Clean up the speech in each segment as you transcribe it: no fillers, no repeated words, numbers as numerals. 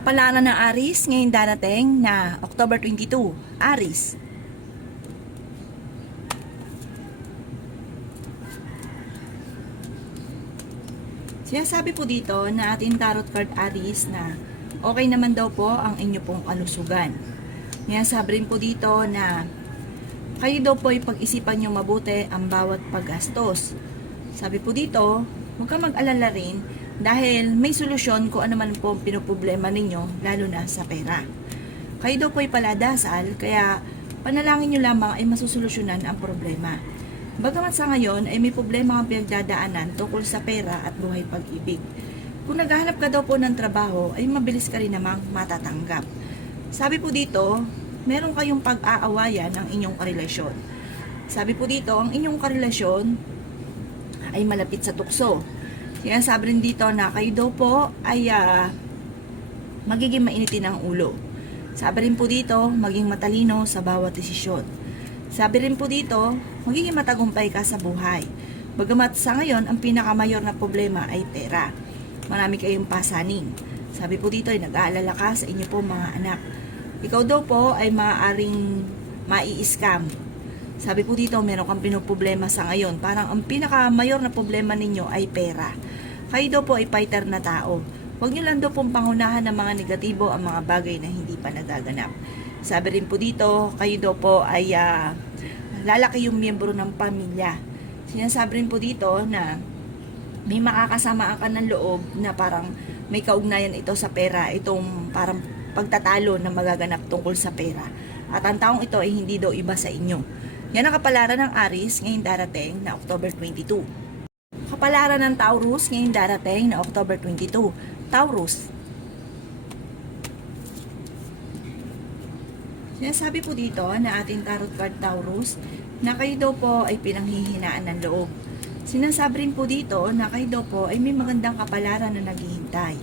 Kapalaran ng Aris ngayon darating na October 22. Aris. Sinasabi po dito na ating tarot card Aris na okay naman daw po ang inyo pong kalusugan. Sinasabi rin po dito na kayo daw po ay pag-isipan nyo mabuti ang bawat paggastos. Sabi po dito, huwag ka mag-alala rin dahil may solusyon kung ano man po ang pinoproblema ninyo, lalo na sa pera. Kayo daw po ay paladasal, kaya panalangin nyo lamang ay masusolusyonan ang problema. Bagamat sa ngayon ay may problema ang pinagdadaanan tungkol sa pera at buhay pag-ibig. Kung naghahanap ka daw po ng trabaho, ay mabilis ka rin namang matatanggap. Sabi po dito, meron kayong pag-aawayan ng inyong karelasyon. Sabi po dito, ang inyong karelasyon ay malapit sa tukso. Kaya sabi rin dito na kayo daw po ay magiging mainitin ang ulo. Sabi rin po dito, maging matalino sa bawat desisyon. Sabi rin po dito, magiging matagumpay ka sa buhay. Bagamat sa ngayon, ang pinakamayor na problema ay pera. Marami kayong pasaning. Sabi po dito ay nag-aalala ka sa inyo po mga anak. Ikaw daw po ay maaaring mai-scam. Sabi po dito, meron kang pinoproblema sa ngayon. Parang ang pinakamayor na problema ninyo ay pera. Kayo daw po ay fighter na tao. Huwag nyo lang daw pong pangunahan ng mga negatibo ang mga bagay na hindi pa nagaganap. Sabi rin po dito, kayo daw po ay lalaki yung miyembro ng pamilya. Sinasabi rin po dito na may makakasama ka ng loob na parang may kaugnayan ito sa pera. Itong parang pagtatalo na magaganap tungkol sa pera. At ang taong ito ay hindi daw iba sa inyo. Yan ang kapalaran ng Aris ngayong darating na October 22. Kapalaran ng Taurus ngayong darating na October 22. Taurus. Sinasabi po dito na ating tarot card Taurus na kayo daw po ay pinanghihinaan ng loob. Sinasabi rin po dito na kayo daw po ay may magandang kapalaran na naghihintay.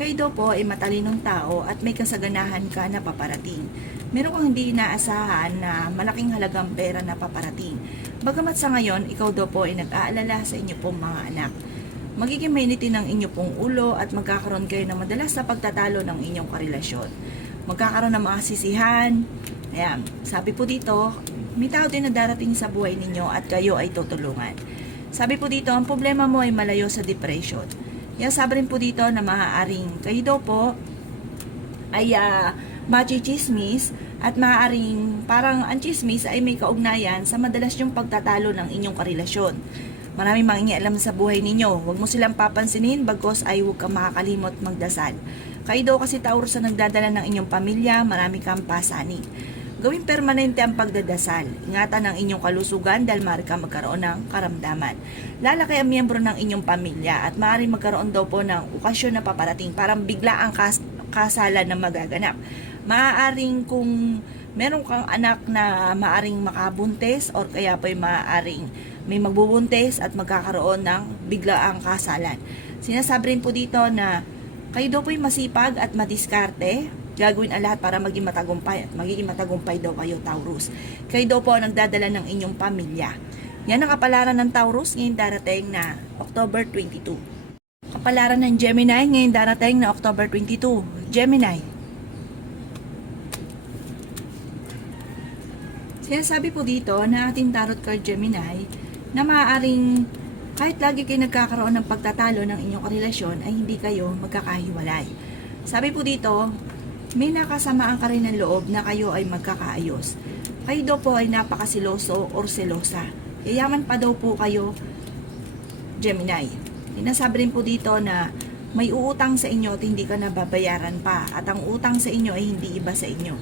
Kayo daw po ay matalinong tao at may kasaganahan ka na paparating. Meron kang hindi inaasahan na malaking halagang pera na paparating. Bagamat sa ngayon, ikaw daw po ay nag-aalala sa inyo pong mga anak. Magiging mainitin ang inyo pong ulo at magkakaroon kayo ng madalas na pagtatalo ng inyong karelasyon. Magkakaroon ng mga sisihan. Ayan, sabi po dito, may tao din na darating sa buhay ninyo at kayo ay tutulungan. Sabi po dito, ang problema mo ay malayo sa depression. Kaya sabi rin po dito na maaaring kayo daw po ay machichismis at maaaring parang ang chismis ay may kaugnayan sa madalas yung pagtatalo ng inyong karelasyon. Maraming mangingialam sa buhay ninyo. Huwag mo silang papansinin bagkos ay huwag kang makakalimot magdasal. Kayo daw kasi Taurus na nagdadala ng inyong pamilya, marami kang pasanin. Gawing permanente ang pagdadasal. Ingatan ang inyong kalusugan dahil maaari ka magkaroon ng karamdaman. Lalaki ang miyembro ng inyong pamilya at maaari magkaroon daw po ng okasyon na paparating. Parang bigla ang kasalan na magaganap. Maaaring kung meron kang anak na maaaring makabuntis or kaya po'y maaaring may magbubuntis at magkakaroon ng biglaang kasalan. Sinasabi rin po dito na kayo daw po'y masipag at madiskarte. Gagawin ang lahat para maging matagumpay at magiging matagumpay daw kayo Taurus. Kayo daw po ang nagdadala ng inyong pamilya. Yan ang kapalaran ng Taurus ngayong darating na October 22. Kapalaran ng Gemini ngayong darating na October 22. Gemini. Sinasabi po dito na ating tarot card Gemini na maaaring kahit lagi kayo nagkakaroon ng pagtatalo ng inyong relasyon ay hindi kayo magkakahiwalay. Sabi po dito, may nakasamaan ka rin ng loob na kayo ay magkakaayos. Kayo daw po ay napakasiloso or selosa. Yayaman pa daw po kayo, Gemini. Sinasabi rin po dito na may uutang sa inyo at hindi ka nababayaran pa. At ang utang sa inyo ay hindi iba sa inyo.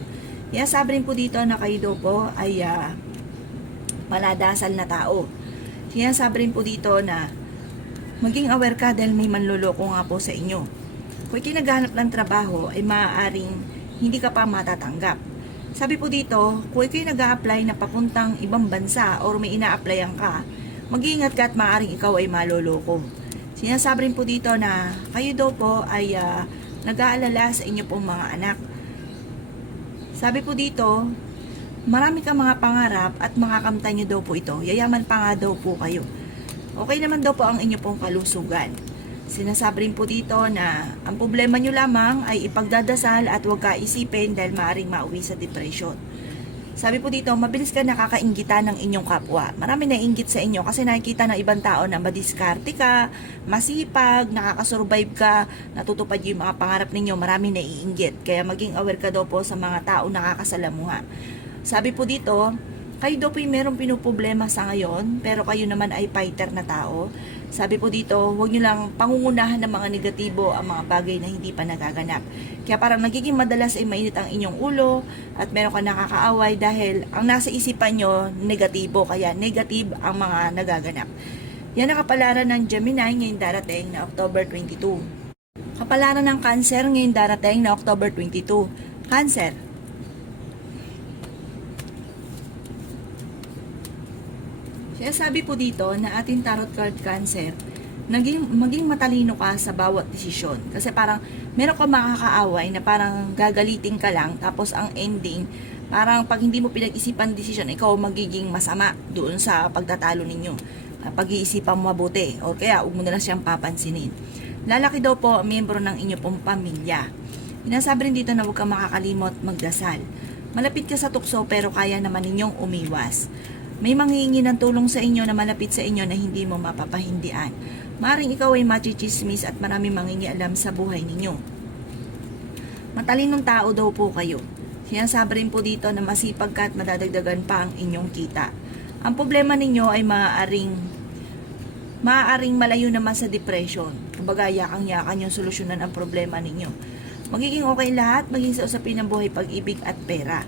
Kaya sabi rin po dito na kayo daw po ay paladasal na tao. Sinasabi rin po dito na maging aware ka dahil may manloloko nga po sa inyo. Kung naghahanap ng trabaho ay maaaring hindi ka pa matatanggap. Sabi po dito, kung ikaw nag-a-apply na papuntang ibang bansa or may ina-applyan ka, mag-iingat ka at maaaring ikaw ay maloloko. Sinasabi rin po dito na kayo daw po ay nag-aalala sa inyo pong mga anak. Sabi po dito, marami kang mga pangarap at makakamtan nyo daw po ito. Yayaman pa nga daw po kayo. Okay naman daw po ang inyo pong kalusugan. Sinasabi rin po dito na ang problema nyo lamang ay ipagdadasal at huwag kaisipin dahil maaaring mauwi sa depression. Sabi po dito, mabilis ka nakakainggitan ng inyong kapwa. Marami naiinggit sa inyo kasi nakikita ng ibang tao na madiskarte ka, masipag, nakakasurvive ka, natutupad yung mga pangarap ninyo, marami naiinggit. Kaya maging aware ka daw po sa mga tao nakakasalamuha. Sabi po dito, kayo daw po yung merong pinoproblema sa ngayon, pero kayo naman ay fighter na tao. Sabi po dito, huwag nyo lang pangungunahan ng mga negatibo ang mga bagay na hindi pa nagaganap. Kaya parang nagiging madalas ay mainit ang inyong ulo at meron ka nakakaaway dahil ang nasa isipan nyo negatibo, kaya negative ang mga nagaganap. Yan ang kapalaran ng Gemini ngayong darating na October 22. Kapalaran ng Cancer ngayong darating na October 22. Cancer. Kaya sabi po dito na ating tarot card Cancer, maging matalino ka sa bawat desisyon. Kasi parang meron ka makakaaway na parang gagalitin ka lang, tapos ang ending, parang pag hindi mo pinag-isipan desisyon, ikaw magiging masama doon sa pagtatalo ninyo. Pag-iisipan mo mabuti, o kaya huwag mo na lang siyang papansinin. Lalaki daw po ang miyembro ng inyo pong pamilya. Inasabi rin dito na huwag kang makakalimot magdasal. Malapit ka sa tukso pero kaya naman ninyong umiwas. May manghihingi ng tulong sa inyo na malapit sa inyo na hindi mo mapapahindian. Maring ikaw ay machichismis at marami mangingialam sa buhay ninyo. Matalinong tao daw po kayo. Sinasabi rin po dito na masipag ka at madadagdagan pa ang inyong kita. Ang problema ninyo ay maaaring malayo naman sa depression. Kumbaga, yakang-yakan yung solusyonan ang problema ninyo. Magiging okay lahat, maging sa usapin ng buhay, pag-ibig at pera.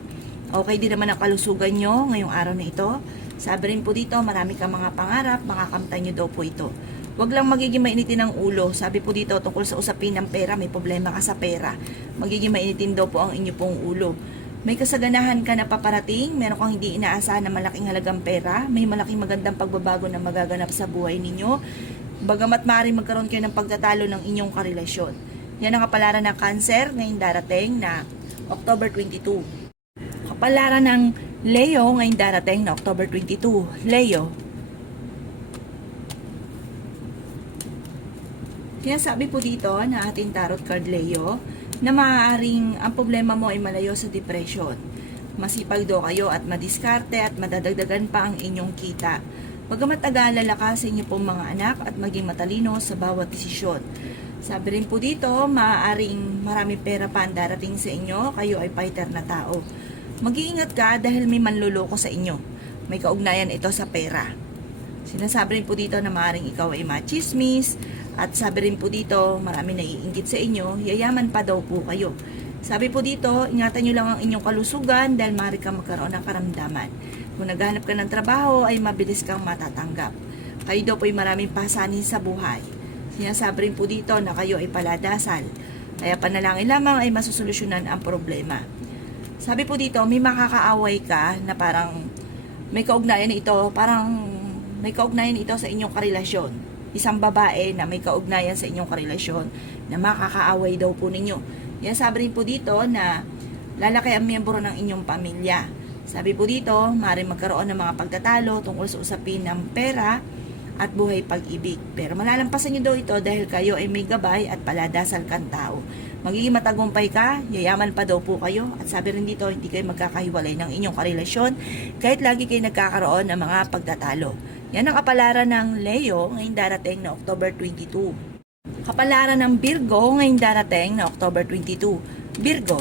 Okay din naman ang kalusugan nyo ngayong araw na ito. Sabi rin po dito, marami kang mga pangarap, makakamtan nyo daw po ito. Huwag lang magiging mainitin ang ulo. Sabi po dito, tungkol sa usapin ng pera, may problema ka sa pera. Magiging mainitin daw po ang inyo pong ulo. May kasaganahan ka na paparating, meron kang hindi inaasahan na malaking halagang pera, may malaking magandang pagbabago na magaganap sa buhay ninyo. Bagamat maaaring magkaroon kayo ng pagtatalo ng inyong karelasyon. Yan ang kapalaran ng Cancer ngayong darating na October 22. Kapalaran ng Leo ngayong darating na October 22. Leo. Sinasabi po dito na ating tarot card Leo na maaaring ang problema mo ay malayo sa depression. Masipag daw kayo at madiskarte at madadagdagan pa ang inyong kita. Bagamat nag-aalala ka sa inyo pong mga anak at maging matalino sa bawat desisyon. Sabi rin po dito, maaaring marami pera pa ang darating sa inyo, kayo ay fighter na tao. Mag-iingat ka dahil may manluloko sa inyo. May kaugnayan ito sa pera. Sinasabi rin po dito na maaaring ikaw ay machismis. At sabi rin po dito, marami naiinggit sa inyo, yayaman pa daw po kayo. Sabi po dito, ingatan nyo lang ang inyong kalusugan dahil maaari kang magkaroon ng karamdaman. Kung naghahanap ka ng trabaho, ay mabilis kang matatanggap. Kayo daw po ay maraming pasanin sa buhay. Sinasabi rin po dito na kayo ay paladasal. Kaya panalangin lamang ay masusolusyonan ang problema. Sabi po dito, may makakaaway ka na parang may kaugnayan ito, sa inyong karelasyon. Isang babae na may kaugnayan sa inyong karelasyon na makakaaway daw po ninyo. Yan sabi rin po dito na lalaki ang miyembro ng inyong pamilya. Sabi po dito, maaaring magkaroon ng mga pagtatalo tungkol sa usapin ng pera at buhay pag-ibig. Pero malalampasan nyo daw ito dahil kayo ay may gabay at paladasal kang tao. Magiging matagumpay ka, yayaman pa daw po kayo. At sabi rin dito, hindi kayo magkakahiwalay ng inyong karelasyon kahit lagi kayo nagkakaroon ng mga pagtatalo. Yan ang kapalaran ng Leo ngayong darating na October 22. Kapalaran ng Virgo ngayong darating na October 22. Virgo.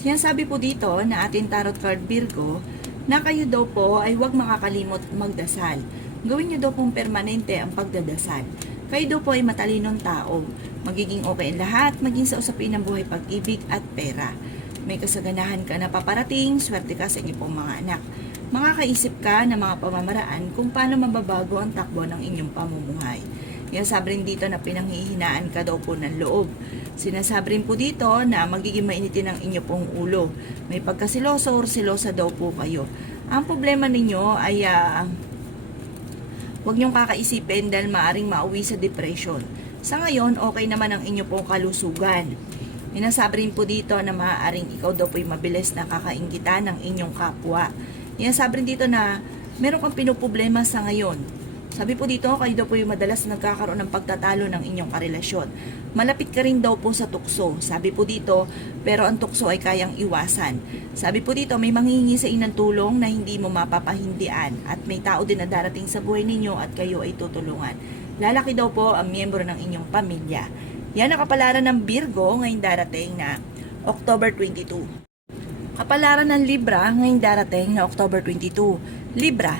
Sinasabi po dito na ating tarot card Virgo na kayo daw po ay huwag makakalimot magdasal. Gawin nyo daw pong permanente ang pagdadasal. Kayo daw po ay matalinong tao. Magiging okay lahat, maging sa usapin ng buhay, pag-ibig at pera. May kasaganahan ka na paparating, swerte ka sa inyong pong mga anak. Makakaisip ka ng mga pamamaraan kung paano mababago ang takbo ng inyong pamumuhay. Yan sabi rin dito na pinanghihinaan ka daw po ng loob. Sinasabi rin po dito na magiging mainitin ang inyo pong ulo. May pagkasiloso or silosa daw po kayo. Ang problema ninyo ay huwag niyong kakaisipin dahil maaring mauwi sa depression. Sa ngayon, okay naman ang inyo pong kalusugan. Inasabi rin po dito na maaaring ikaw daw po'y mabilis na kakainggitan ng inyong kapwa. Inasabi rin dito na meron kang pinoproblema sa ngayon. Sabi po dito, kayo daw po yung madalas nagkakaroon ng pagtatalo ng inyong karelasyon. Malapit ka rin daw po sa tukso. Sabi po dito, pero ang tukso ay kayang iwasan. Sabi po dito, may manghihingi sa inang tulong na hindi mo mapapahindian. At may tao din na darating sa buhay ninyo at kayo ay tutulungan. Lalaki daw po ang miyembro ng inyong pamilya. Yan ang kapalaran ng Virgo ngayong darating na October 22. Kapalaran ng Libra ngayong darating na October 22. Libra,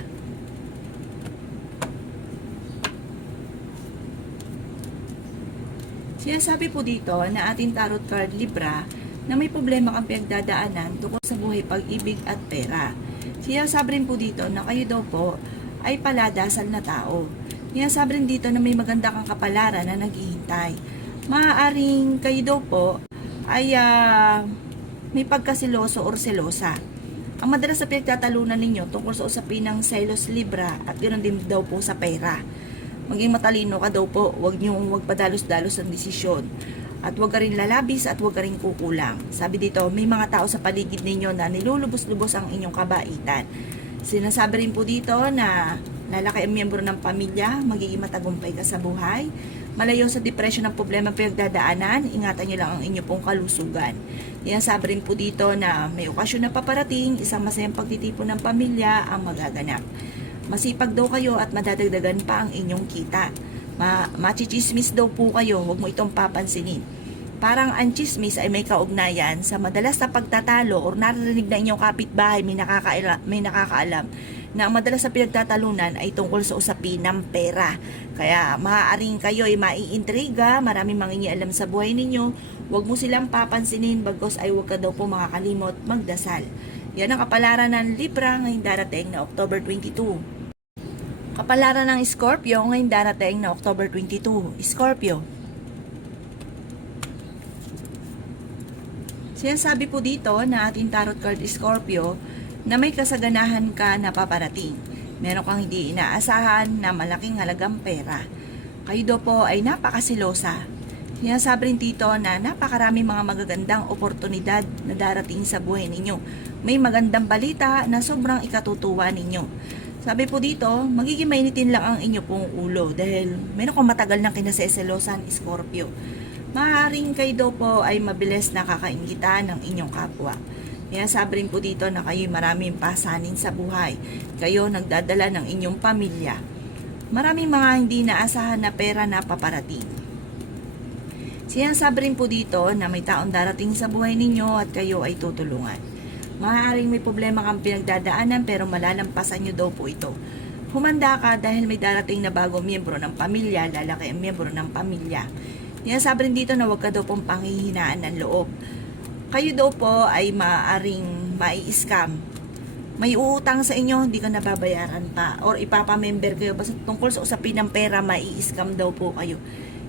sinasabi po dito na ating tarot card Libra na may problema kang pinagdadaanan tungkol sa buhay, pag-ibig at pera. Sinasabi rin po dito na kayo daw po ay paladasal na tao. Sinasabi rin dito na may maganda kang kapalaran na naghihintay. Maaaring kayo daw po ay may pagkasiloso or selosa. Ang madalas sa pinagtatalunan ninyo tungkol sa usapin ng selos Libra at ganoon din daw po sa pera. Maging matalino ka daw po, huwag padalos-dalos ang desisyon. At huwag ka rin lalabis at huwag ka rin kukulang. Sabi dito, may mga tao sa paligid ninyo na nilulubos-lubos ang inyong kabaitan. Sinasabi rin po dito na lalaki ang miyembro ng pamilya, magiging matagumpay ka sa buhay. Malayo sa depression ng problema pinagdadaanan, ingatan nyo lang ang inyong pong kalusugan. Sinasabi rin po dito na may okasyon na paparating, isang masayang pagtitipon ng pamilya ang magaganap. Masipag daw kayo at madadagdagan pa ang inyong kita. Machichismis daw po kayo, huwag mo itong papansinin. Parang ang chismis ay may kaugnayan sa madalas na pagtatalo or narinig na inyong kapitbahay may nakakaalam na ang madalas sa pinagtatalunan ay tungkol sa usapin ng pera. Kaya maaaring kayo ay maiintriga, maraming mangingialam sa buhay ninyo, huwag mo silang papansinin bagos ay huwag ka daw po makakalimot magdasal. Yan ang kapalaran ng Libra ngayong darating na October 22. Kapalaran ng Scorpio ngayong darating na October 22. Scorpio, sinasabi po dito na ating tarot card Scorpio na may kasaganahan ka na paparating. Meron kang hindi inaasahan na malaking halagang pera. Kayo daw po ay napakasilosa. Sinasabi rin dito na napakaraming mga magagandang oportunidad na darating sa buhay ninyo. May magandang balita na sobrang ikatutuwa ninyo. Sabi po dito, magiging mainitin lang ang inyo pong ulo dahil meron kang matagal ng kinaseselosan, Scorpio. Maaaring kayo daw po ay mabilis nakakaingitan ng inyong kapwa. Kaya sabi rin po dito na kayo maraming pasanin sa buhay. Kayo nagdadala ng inyong pamilya. Maraming mga hindi naasahan na pera na paparating. Sinasabi rin po dito na may taong darating sa buhay ninyo at kayo ay tutulungan. Maaaring may problema kang pinagdadaanan pero malalampasan nyo daw po ito. Humanda ka dahil may darating na bagong miyembro ng pamilya, lalaki ang miyembro ng pamilya. Sinasabi rin dito na huwag ka daw pong panghihinaan ng loob. Kayo daw po ay maaaring mai-scam. May uutang sa inyo, hindi ka nababayaran pa. Or ipapamember kayo, basta tungkol sa usapin ng pera, mai-scam daw po kayo.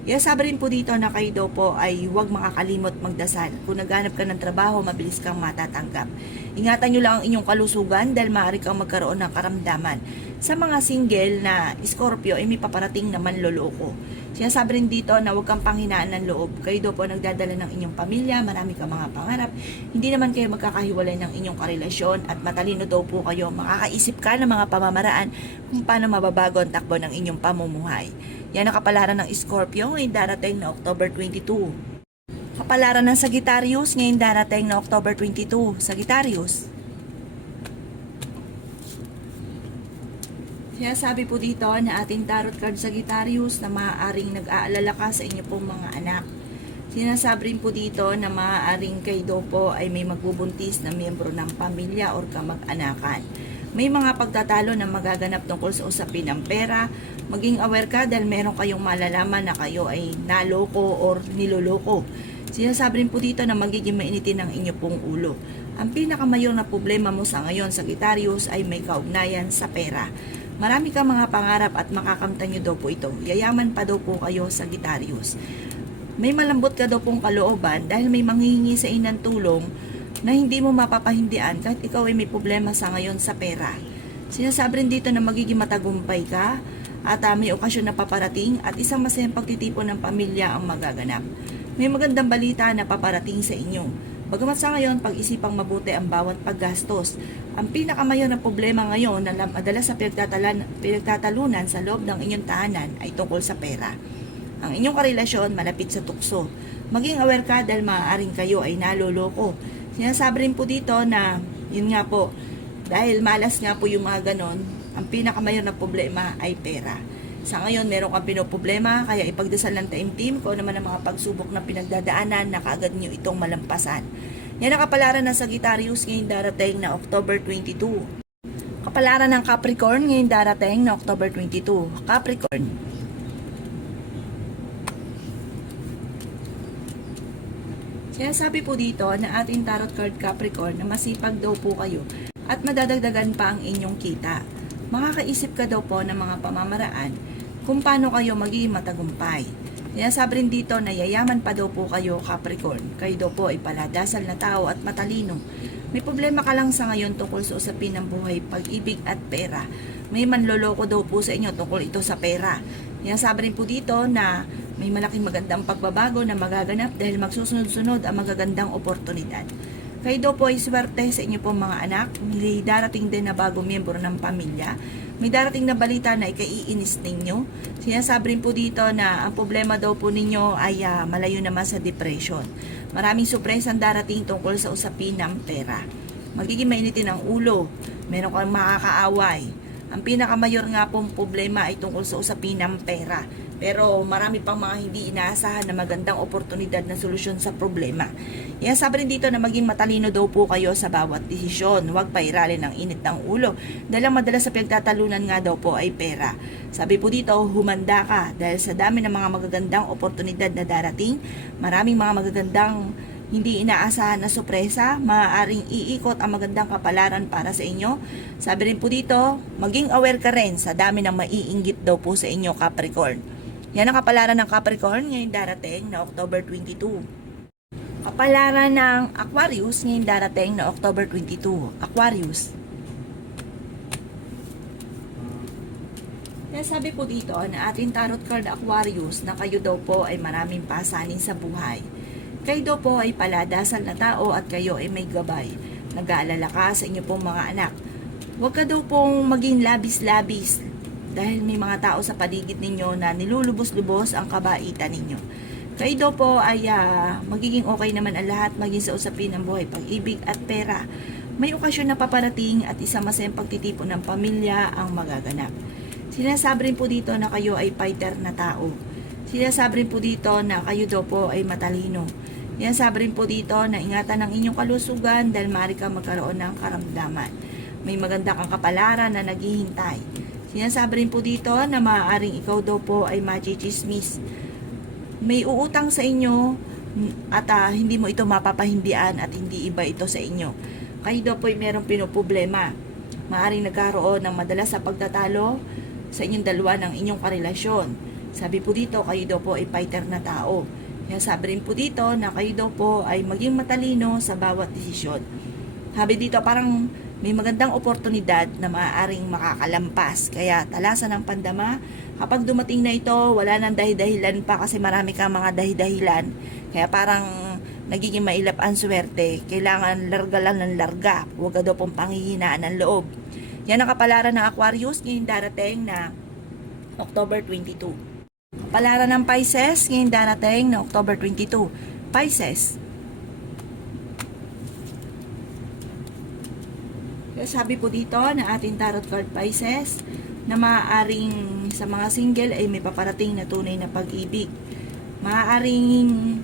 Sabi rin po dito na kayo daw po ay huwag makakalimot magdasal. Kung naghanap ka ng trabaho, mabilis kang matatanggap. Ingatan nyo lang ang inyong kalusugan dahil maaari kang magkaroon ng karamdaman. Sa mga single na Scorpio ay may paparating naman loloko. Sinasabi rin dito na huwag kang panghinaan ng loob. Kayo daw po nagdadala ng inyong pamilya, marami kang mga pangarap. Hindi naman kayo magkakahiwalay ng inyong karelasyon at matalino daw po kayo. Makakaisip ka ng mga pamamaraan kung paano mababago ang takbo ng inyong pamumuhay. Yan ang kapalaran ng Scorpio ngayong darating na October 22. Kapalaran ng Sagittarius ngayong darating na October 22. Sagittarius, sinasabi po dito na ating tarot card Sagittarius na maaaring nag-aalala ka sa inyo pong mga anak. Sinasabi rin po dito na maaaring kayo daw po ay may magbubuntis na miyembro ng pamilya o kamag-anakan. May mga pagtatalo na magaganap tungkol sa usapin ng pera. Maging aware ka dahil meron kayong malalaman na kayo ay naloko or niloloko. Sinasabi rin po dito na magiging mainitin ang inyo pong ulo. Ang pinakamayor na problema mo sa ngayon, Sagittarius, ay may kaugnayan sa pera. Marami kang mga pangarap at makakamtan nyo daw po ito. Yayaman pa daw po kayo, Sagittarius. May malambot ka daw pong kalooban dahil may manghihingi sa inang tulong na hindi mo mapapahindian kahit ikaw ay may problema sa ngayon sa pera. Sinasabi rin dito na magiging matagumpay ka at may okasyon na paparating at isang masayang pagtitipon ng pamilya ang magaganap. May magandang balita na paparating sa inyo. Bagamat sa ngayon, pag-isipang mabuti ang bawat paggastos. Ang pinakamayon na problema ngayon na madalas sa pinagtatalunan sa loob ng inyong tahanan ay tungkol sa pera. Ang inyong karelasyon malapit sa tukso. Maging aware ka dahil maaaring kayo ay naloloko. Sinasabi rin po dito na, yun nga po, dahil malas nga po yung mga ganon, ang pinakamayon na problema ay pera. Sa ngayon, meron kang pinoproblema, kaya ipagdasal ng taimtim kung naman ang mga pagsubok na pinagdadaanan na kaagad nyo itong malampasan. Yan ang kapalaran ng Sagittarius ngayong darating na October 22. Kapalaran ng Capricorn ngayong darating na October 22. Capricorn. Sinasabi po dito na ating tarot card Capricorn na masipag daw po kayo at madadagdagan pa ang inyong kita. Makakaisip ka daw po ng mga pamamaraan kung paano kayo magiging matagumpay. Sinasabi rin dito na yayaman pa daw po kayo Capricorn. Kayo daw po ay paladasal na tao at matalino. May problema ka lang sa ngayon tungkol sa usapin ng buhay, pag-ibig at pera. May manloloko daw po sa inyo tungkol ito sa pera. Sinasabi rin po dito na may malaking magandang pagbabago na magaganap dahil magsusunod-sunod ang magagandang oportunidad. Kayo daw po ay swerte sa inyo pong mga anak. May darating din na bagong miyembro ng pamilya. May darating na balita na ikaiinis ninyo. Sinasabi rin po dito na ang problema daw po ninyo ay malayo naman sa depression. Maraming surprise ang darating tungkol sa usapin ng pera. Magiging mainitin ang ulo. Meron kang makakaaway. Ang pinakamayor nga pong problema ay tungkol sa usapin ng pera. Pero marami pang mga hindi inaasahan na magandang oportunidad na solusyon sa problema. Yan, sabi rin dito na maging matalino daw po kayo sa bawat desisyon. Huwag pairalin ng init ng ulo. Dahil ang madalas sa pinagtatalunan nga daw po ay pera. Sabi po dito, humanda ka dahil sa dami ng mga magagandang oportunidad na darating, maraming mga magagandang hindi inaasahan na sorpresa, maaaring iikot ang magandang kapalaran para sa inyo. Sabi rin po dito, maging aware ka rin sa dami ng maiinggit daw po sa inyo Capricorn. Yan ang kapalaran ng Capricorn ngayong darating na October 22. Kapalaran ng Aquarius ngayong darating na October 22. Aquarius. Kaya sabi po dito na ating tarot card Aquarius na kayo daw po ay maraming pasanin sa buhay. Kayo daw po ay paladasal na tao at kayo ay may gabay. Nag-aalala ka sa inyo pong mga anak. Huwag ka daw pong maging labis-labis dahil may mga tao sa paligid ninyo na nilulubos-lubos ang kabaitan ninyo. Kayo daw po ay magiging okay naman ang lahat maging sa usapin ng buhay, pag-ibig at pera. May okasyon na paparating at isang masayang pagtitipon ng pamilya ang magaganap. Sinasabi rin po dito na kayo ay fighter na tao. Sinasabi rin po dito na kayo daw po ay matalino. Sinasabi rin po dito na ingatan ang inyong kalusugan dahil maaari kang magkaroon ng karamdaman. May maganda kang kapalaran na naghihintay. Sinasabi rin po dito na maaaring ikaw daw po ay machichismis. May uutang sa inyo at hindi mo ito mapapahindian at hindi iba ito sa inyo. Kayo daw po ay merong pinoproblema. Maaaring nagkaroon ng madalas sa pagtatalo sa inyong dalawa ng inyong karelasyon. Sabi po dito, kayo daw po ay fighter na tao. Kaya sabi rin po dito na kayo daw po ay maging matalino sa bawat desisyon. Sabi dito parang may magandang oportunidad na maaaring makakalampas. Kaya talasan ng pandama. Kapag dumating na ito, wala nang dahilan pa kasi marami kang mga dahilan. Kaya parang nagiging mailap ang swerte. Kailangan larga lang ng larga. Huwag ka daw pong panghihinaan ng loob. Yan ang kapalaran ng Aquarius ngayong darating na October 22. Kapalaran ng Pisces ngayong darating na October 22. Pisces. Sabi po dito na ating tarot card Pisces na maaaring sa mga single ay may paparating na tunay na pag-ibig. Maaaring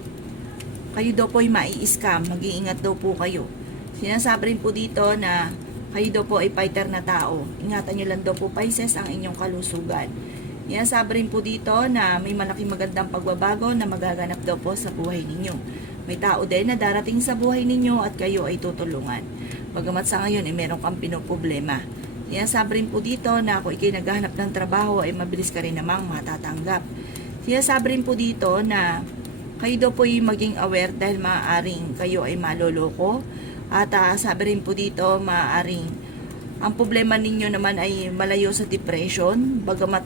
kayo daw po ay mai-scam, mag-iingat daw po kayo. Sinasabi rin po dito na kayo daw po ay fighter na tao. Ingatan nyo lang daw po Pisces ang inyong kalusugan. Sinasabi rin po dito na may malaking magandang pagbabago na magaganap daw po sa buhay ninyo. May tao din na darating sa buhay ninyo at kayo ay tutulungan. Bagamat sa ngayon ay meron kang pinoproblema. Sinasabi rin po dito na kung ikay naghahanap ng trabaho ay mabilis ka rin namang matatanggap. Sinasabi rin po dito na kayo daw po ay maging aware dahil maaaring kayo ay maloloko. At sabi rin po dito maaaring ang problema ninyo naman ay malayo sa depression. Bagamat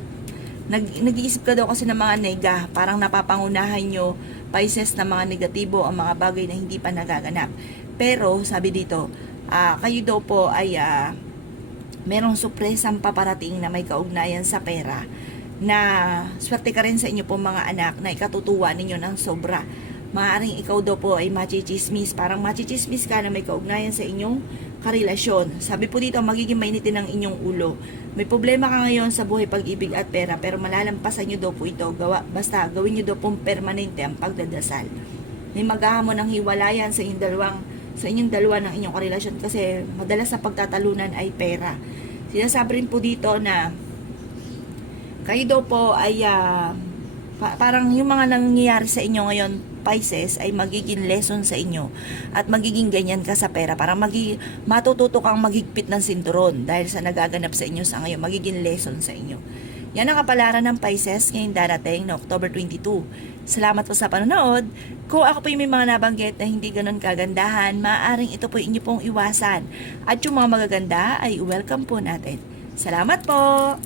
Nag-iisip ka daw kasi ng mga nega, parang napapangunahan nyo, Pisces, na mga negatibo ang mga bagay na hindi pa nagaganap. Pero, sabi dito, kayo daw po ay merong sorpresang paparating na may kaugnayan sa pera, na swerte ka rin sa inyo po mga anak, na ikatutuwa ninyo ng sobra. Maaring ikaw daw po ay machichismis, parang machichismis ka na may kaugnayan sa inyong karelasyon. Sabi po dito, magiging mainitin ang inyong ulo. May problema ka ngayon sa buhay, pag-ibig at pera, pero malalampasan nyo daw po ito. Basta gawin nyo daw pong permanente ang pagdadasal. May maghahamon ng hiwalayan sa inyong dalawa ng inyong karelasyon, kasi madalas na pagtatalunan ay pera. Sinasabi rin po dito na kayo daw po ay parang yung mga nangyayari sa inyo ngayon, Pisces, ay magiging lesson sa inyo at magiging ganyan ka sa pera. Parang matututo kang maghigpit ng sinturon dahil sa nagaganap sa inyo sa ngayon, magiging lesson sa inyo. Yan ang kapalaran ng Pisces ngayong darating na October 22. Salamat po sa panonood. Kung ako po yung may mga nabanggit na hindi ganun kagandahan, maaaring ito po inyo pong iwasan. At yung mga magaganda ay welcome po natin. Salamat po!